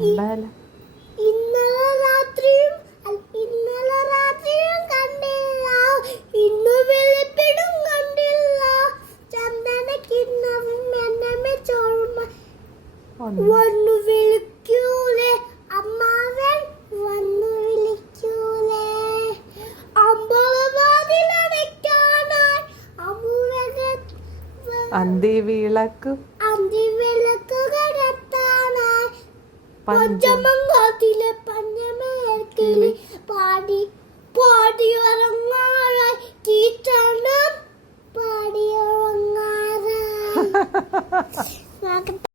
അമ്പലം ഇന്നലെ രാത്രിയും കണ്ടില്ല, ഇന്നു വെളുപ്പിനും കണ്ടില്ല. ചന്ദനക്കിണ്ണവും എന്നെ ചോർമ വന്നു വിളിക്കൂലേ, അമ്മാവൻ വന്നു വിളിക്കൂലേ. അമ്പലവാതിലടയ്ക്കാനായി അന്തിവിളക്ക് കടത്താനായി പഞ്ചമംഗത്തിലെ പഞ്ഞമേൽക്കിളി പാടി